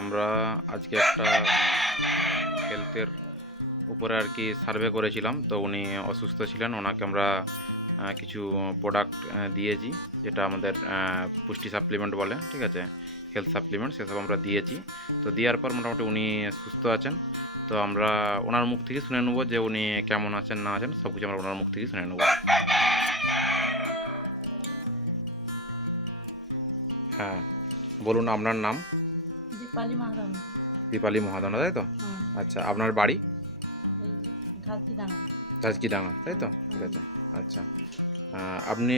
আমরা আজকে একটা হেলথের উপরে আর কি সার্ভে করেছিলাম। তো উনি অসুস্থ ছিলেন, ওনাকে আমরা কিছু প্রোডাক্ট দিয়েছি, যেটা আমাদের পুষ্টি সাপ্লিমেন্ট বলে, ঠিক আছে, হেলথ সাপ্লিমেন্ট, সেসব আমরা দিয়েছি। তো দেওয়ার পর মোটামুটি উনি সুস্থ আছেন। তো আমরা ওনার মুখ থেকে শুনে নেবো যে উনি কেমন আছেন না আছেন, সব কিছু আমরা ওনার মুখ থেকে শুনে নেবো। হ্যাঁ, বলুন আপনার নাম। দীপালি মাহারাম। দীপালি মহাদনা, তাই তো? হুম। আচ্ছা, আপনার বাড়ি এই ঢালতিডাঙ্গা। ঝাঁঝকিডাঙ্গা, তাই তো? হুম, ঠিক হুম। আছে। আচ্ছা, আপনি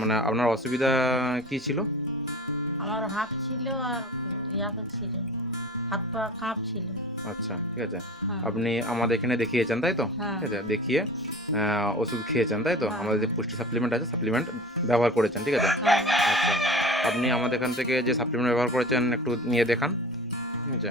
মানে আপনার অসুবিধা কী ছিল? আমার হাঁপ ছিল আর ইয়াতে ছিল, হাত পা কাঁপ ছিল। আচ্ছা, ঠিক আছে। হ্যাঁ, আপনি আমাদের এখানে দেখিয়েছেন, তাই তো? হ্যাঁ, ঠিক আছে, দেখিয়ে ওষুধ খেয়েছেন, তাই তো? হ্যাঁ, আমাদের যে পুষ্টি সাপ্লিমেন্ট আছে, সাপ্লিমেন্ট ব্যবহার করেছেন, ঠিক আছে? হ্যাঁ, আচ্ছা, আপনি আমাদের এখান থেকে যে সাপ্লিমেন্ট ব্যবহার করেছেন একটু নিয়ে দেখান, ঠিক আছে?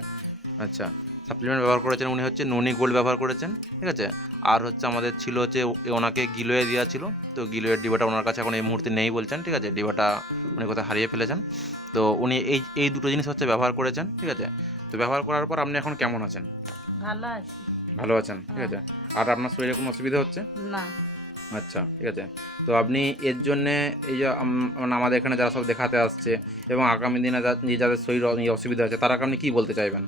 আচ্ছা, সাপ্লিমেন্ট ব্যবহার করেছেন উনি হচ্ছে ননি গোল্ড ব্যবহার করেছেন, ঠিক আছে? আর হচ্ছে আমাদের ছিল হচ্ছে ওনাকে গিলোয় দেওয়া ছিল। তো গিলোয়ের ডিবাটা ওনার কাছে এখন এই মুহূর্তে নেই বলছেন, ঠিক আছে? ডিবাটা উনি কোথাও হারিয়ে ফেলেছেন। তো উনি এই দুটো জিনিস হচ্ছে ব্যবহার করেছেন, ঠিক আছে? তো ব্যবহার করার পর আপনি এখন কেমন আছেন? ভালো আছি। ভালো আছেন, ঠিক হ্যাঁ, আছে? আর আপনার শরীরে কোনো অসুবিধা হচ্ছে? না, আচ্ছা, ঠিক আছে। তো আপনি এর জন্যে এই যে মানে আমাদের এখানে যারা সব দেখাতে আসছে এবং আগামী দিনে যাদের শরীর অসুবিধা আছে, তারাকে আপনি কী বলতে চাইবেন?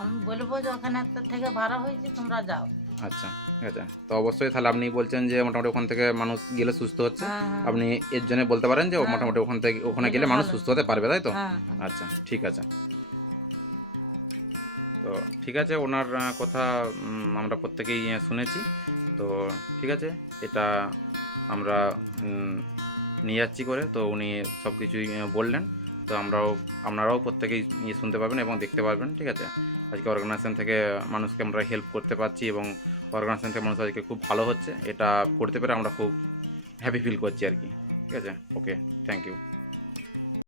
আমি বলবো যে ওখানে একটা থেকে ভাড়া হয়েছে, তোমরা যাও। আচ্ছা, ঠিক আছে। তো অবশ্যই তাহলে আপনি বলছেন যে মোটামুটি ওখান থেকে মানুষ গেলে সুস্থ হচ্ছে। হ্যাঁ, হ্যাঁ, আপনি এর জন্য বলতে পারেন যে হ্যাঁ, মোটামুটি ওখানে গেলে গেলে মানুষ ভালো। সুস্থ হতে পারবে, তাই তো? হ্যাঁ, হ্যাঁ, আচ্ছা, ঠিক আছে। তো ঠিক আছে, ওনার কথা আমরা প্রত্যেকেই শুনেছি। তো ঠিক আছে, এটা আমরা নিয়ে যাচ্ছি করে। তো উনি সব কিছুই বললেন। তো আপনারাও প্রত্যেকেই শুনতে পাবেন এবং দেখতে পারবেন, ঠিক আছে? আজকে অর্গানাইজেশন থেকে মানুষকে আমরা হেল্প করতে পারছি এবং অর্গানাইজেশন থেকে মানুষ আজকে খুব ভালো হচ্ছে। এটা করতে পেরে আমরা খুব হ্যাপি ফিল করছি আর কি, ঠিক আছে? ওকে, থ্যাংক ইউ।